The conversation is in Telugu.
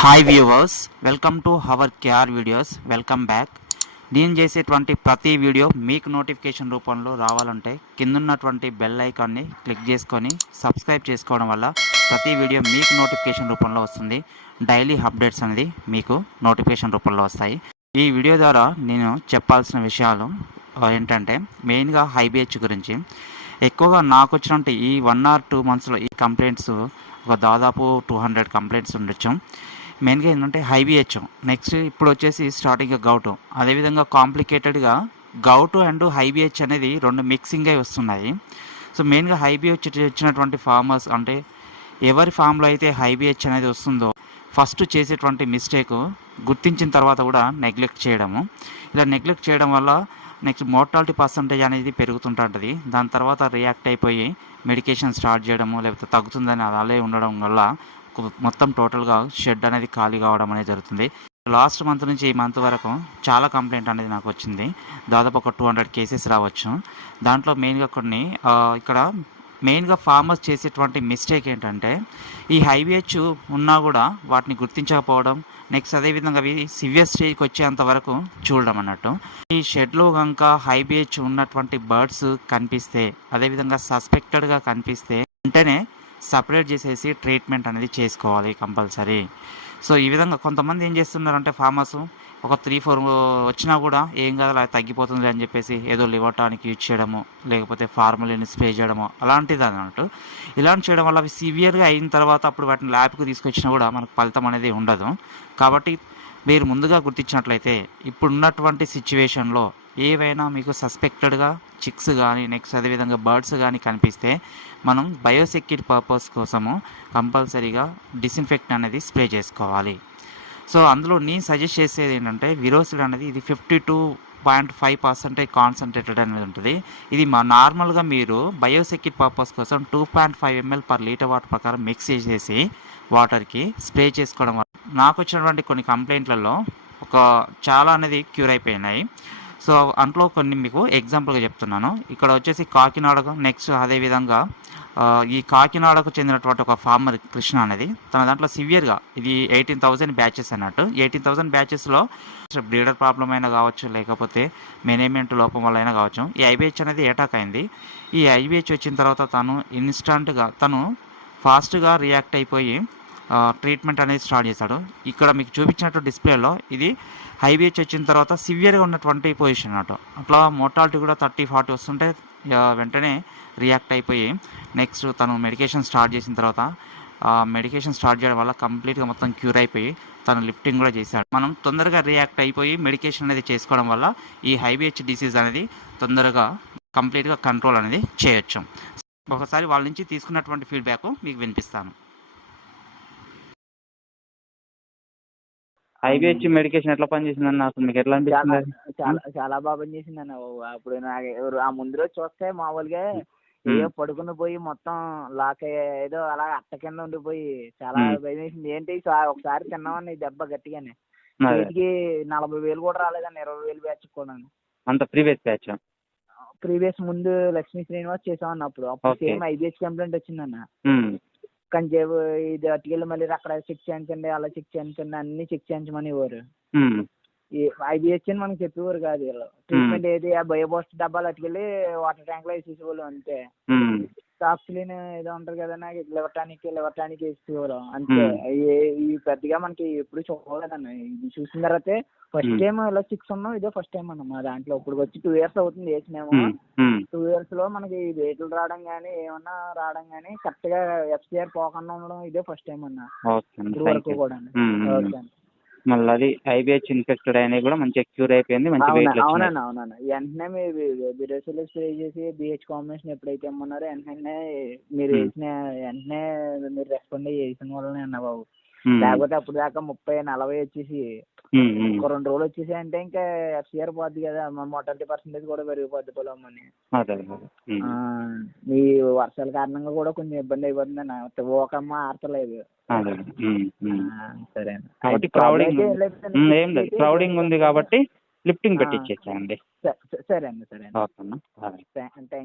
Hi viewers welcome to our KR videos welcome back నేను చేసేటువంటి ప్రతి వీడియో మీకు నోటిఫికేషన్ రూపంలో రావాలంటే కిందున్నటువంటి బెల్ ఐకాన్ని క్లిక్ చేసుకొని సబ్స్క్రైబ్ చేసుకోవడం వల్ల ప్రతి వీడియో మీకు నోటిఫికేషన్ రూపంలో వస్తుంది. డైలీ అప్డేట్స్ అనేది మీకు నోటిఫికేషన్ రూపంలో వస్తాయి. ఈ వీడియో ద్వారా నేను చెప్పాల్సిన విషయాలు ఏంటంటే మెయిన్గా హైబిహెచ్ గురించి. ఎక్కువగా నాకు వచ్చినట్టు ఈ వన్ ఆర్ టూ మంత్స్లో ఈ కంప్లైంట్స్ ఒక దాదాపు టూ హండ్రెడ్ కంప్లైంట్స్ ఉండొచ్చు. మెయిన్గా ఏంటంటే హైబిహెచ్ నెక్స్ట్ ఇప్పుడు వచ్చేసి స్టార్టింగ్ గౌటు అదేవిధంగా కాంప్లికేటెడ్గా గౌటు అండ్ హైబిహెచ్ అనేది రెండు మిక్సింగ్ అయి వస్తున్నాయి. సో మెయిన్గా హైబిహెచ్ వచ్చినటువంటి ఫార్మర్స్ అంటే ఎవరి ఫామ్లో అయితే హైబిహెచ్ అనేది వస్తుందో ఫస్ట్ చేసేటువంటి మిస్టేక్ గుర్తించిన తర్వాత కూడా నెగ్లెక్ట్ చేయడము. ఇలా నెగ్లెక్ట్ చేయడం వల్ల నెక్స్ట్ మోర్టాలిటీ పర్సంటేజ్ అనేది పెరుగుతుంటుంది. దాని తర్వాత రియాక్ట్ అయిపోయి మెడికేషన్ స్టార్ట్ చేయడము లేకపోతే తగ్గుతుందని అలాగే ఉండడం వల్ల మొత్తం టోటల్గా షెడ్ అనేది ఖాళీ కావడం అనేది జరుగుతుంది. లాస్ట్ మంత్ నుంచి ఈ మంత్ వరకు చాలా కంప్లైంట్ అనేది నాకు వచ్చింది. దాదాపు ఒక టూ హండ్రెడ్ కేసెస్ రావచ్చు. దాంట్లో మెయిన్గా కొన్ని ఇక్కడ మెయిన్గా ఫార్మర్స్ చేసేటువంటి మిస్టేక్ ఏంటంటే ఈ హైవేచ్ ఉన్నా కూడా వాటిని గుర్తించకపోవడం నెక్స్ట్ అదేవిధంగా అవి సివియర్ స్టేజ్కి వచ్చేంత వరకు చూడడం అన్నట్టు. ఈ షెడ్లో కనుక హైబిహెచ్ ఉన్నటువంటి బర్డ్స్ కనిపిస్తే అదేవిధంగా సస్పెక్టెడ్గా కనిపిస్తే వెంటనే సపరేట్ చేసేసి ట్రీట్మెంట్ అనేది చేసుకోవాలి కంపల్సరీ. సో ఈ విధంగా కొంతమంది ఏం చేస్తున్నారంటే ఫార్మర్స్ ఒక త్రీ ఫోర్ వచ్చినా కూడా ఏం కాదు అలా తగ్గిపోతుంది అని చెప్పేసి ఏదో లివటానికి యూజ్ చేయడము లేకపోతే ఫార్మలిని స్ప్రే చేయడము అలాంటిది అన్నట్టు. ఇలాంటి చేయడం వల్ల అవి సివియర్గా అయిన తర్వాత అప్పుడు వాటిని ల్యాబ్కి తీసుకొచ్చినా కూడా మనకు ఫలితం అనేది ఉండదు. కాబట్టి మీరు ముందుగా గుర్తించినట్లయితే ఇప్పుడున్నటువంటి సిచ్యువేషన్లో ఏవైనా మీకు సస్పెక్టెడ్గా చిక్స్ కానీ నెక్స్ట్ అదేవిధంగా బర్డ్స్ కానీ కనిపిస్తే మనం బయోసెక్యూరిటీ పర్పస్ కోసము కంపల్సరీగా డిస్ఇన్ఫెక్ట్ అనేది స్ప్రే చేసుకోవాలి. సో అందులో నేను సజెస్ట్ చేసేది ఏంటంటే విరోసిడ్ అనేది ఇది fifty two point five percentage concentrated అనేది ఉంటుంది. ఇది మా నార్మల్గా మీరు బయోసెక్యూరిటీ పర్పస్ కోసం two point five ML per litre water ప్రకారం మిక్స్ చేసేసి వాటర్కి స్ప్రే చేసుకోవడం వల్ల నాకు వచ్చినటువంటి కొన్ని కంప్లైంట్లలో ఒక చాలా అనేది క్యూర్ అయిపోయినాయి. సో అంట్లో కొన్ని మీకు ఎగ్జాంపుల్గా చెప్తున్నాను. ఇక్కడ వచ్చేసి కాకినాడకు నెక్స్ట్ అదేవిధంగా ఈ కాకినాడకు చెందినటువంటి ఒక ఫార్మర్ కృష్ణ అనేది తన దాంట్లో సివియర్గా ఇది ఎయిటీన్ థౌజండ్ బ్యాచెస్ అన్నట్టు. ఎయిటీన్ థౌజండ్ బ్యాచెస్లో బ్రీడర్ ప్రాబ్లం అయినా కావచ్చు లేకపోతే మేనేజ్మెంట్ లోపం వల్ల అయినా కావచ్చు ఈ ఐబిహెచ్ అనేది అటాక్ అయింది. ఈ ఐబిహెచ్ వచ్చిన తర్వాత తను ఇన్స్టంట్గా తను ఫాస్ట్గా రియాక్ట్ అయిపోయి ట్రీట్మెంట్ అనేది స్టార్ట్ చేశాడు. ఇక్కడ మీకు చూపించినట్టు డిస్ప్లేలో ఇది హైబీహెచ్ వచ్చిన తర్వాత సివియర్గా ఉన్నటువంటి పొజిషన్ అన్నట్టు అట్లా మోర్టాలిటీ కూడా థర్టీ ఫార్టీ వస్తుంటే వెంటనే రియాక్ట్ అయిపోయి నెక్స్ట్ తను మెడికేషన్ స్టార్ట్ చేసిన తర్వాత మెడికేషన్ స్టార్ట్ చేయడం వల్ల కంప్లీట్గా మొత్తం క్యూర్ అయిపోయి తను లిఫ్టింగ్ కూడా చేశాడు. మనం తొందరగా రియాక్ట్ అయిపోయి మెడికేషన్ అనేది చేసుకోవడం వల్ల ఈ హైబీహెచ్ డిసీజ్ అనేది తొందరగా కంప్లీట్గా కంట్రోల్ అనేది చేయొచ్చు. ఒకసారి వాళ్ళ నుంచి తీసుకున్నటువంటి ఫీడ్బ్యాక్ మీకు వినిపిస్తాను. ఐబిహెచ్ మెడికేషన్ ఎట్లా పనిచేసిందని నాకు మీకు ఎట్లా చాలా అనిపిస్తుంది? చాలా చాలా బాగా పనిచేసింది అన్న అప్పుడు నాకు ఎవరు- ఆ ముందు రోజు చూస్తే మామూలుగా ఏదో పడుకుని పోయి మొత్తం లాక్ అయ్యే- ఏదో అలా అట్ట కింద ఉండిపోయి చాలా మ్మ్. భయం వేసింది ఏంటి సా- ఒకసారి తిన్నామని ఈ దెబ్బ గట్టిగానే. అదే. వీటికి నలభై వేలు కూడా రాలేదన్న ఇరవై వేలు బ్యాచ్ కూడా అంత ప్రీవియస్ బ్యాచ్ ప్రీవియస్ ముందు లక్ష్మీ శ్రీనివాస్ చేసామన్న అప్పుడు. అప్పుడు. సేమ్ ఐబిహెచ్ కంప్లైంట్ వచ్చిందన్న. జేబు ఇది అటుకెళ్ళి మళ్ళీ అక్కడ చెక్ చేయించండి అలా చెక్ చేయించండి అన్ని చెక్ చేయించమని ఇవ్వరు ఐబిహెచ్ అని మనకి చెప్పేవారు కాదు వీళ్ళు. ట్రీట్మెంట్ ఏది ఆ బయోపోస్ట్ డబ్బాలు అటుకెళ్ళి వాటర్ ట్యాంక్లో వేసేసేవాళ్ళు అంతే. టాక్సిలిన్ ఏదో ఉంటారు కదా నాకు లివర్ టానిక్ లివర్ టానిక్ వేసేవారు అంతే. ఈ- పెద్దగా మనకి ఎప్పుడు చూడలేదన్న. ఇది చూసిన తర్వాతే ఫస్ట్. టైం ఇలా సిక్స్ ఉన్నాం ఇదే ఫస్ట్ టైం అన్న. మా దాంట్లో ఇప్పుడు వచ్చి టూ ఇయర్స్ అవుతుంది వేసినేమో. టూ ఇయర్స్లో మనకి రేట్లు రావడం కానీ ఏమన్నా రావడం కానీ కరెక్ట్గా ఎఫ్సిఆర్ పోకుండా ఉండడం ఇదే ఫస్ట్ టైం అన్న. ఓకే ఇప్పుడు వరకు కూడా ఓకే అన్న. మళ్ళీ అది ఐబిహెచ్ ఇన్ఫెక్టెడ్ అయినవి కూడా మంచిగా క్యూర్ అయిపోయింది మంచి అవునా వెయిట్ అవునన్న అవునన్న. వెంటనే మీరు బిరోసిల్ స్ప్రే చేసి బిహెచ్ కాంబినేషన్ ఎప్పుడైతే ఇమ్మన్నారో వెంటనే మీరు. వేసిన వెంటనే మీరు రెస్పాండ్ అయ్యి వేసిన వల్లనే అన్న బాబు. లేకపోతే అప్పుడు దాకా ముప్పై నలభై వచ్చేసి ఒక రెండు రోజులు వచ్చేసి అంటే ఇంకా ఎఫ్సిఆర్ పోద్ది కదా మన మోటాలిటీ పర్సెంటేజ్ కూడా పెరిగిపోద్ది పొలం అని. అదే అదే. ఉమ్. ఆ, ఈ వర్షాల కారణంగా కూడా కొంచెం ఇబ్బంది అయిపోతుంది అన్న. ఓకమ్మ ఆడతలేదు సరే కాబట్టి క్రౌడింగ్ ఉంది. కాబట్టి లిఫ్టింగ్ ఆ. పెట్టించేసేయండి స- స- సరే అన్న సరే ఓకేనా? Thank you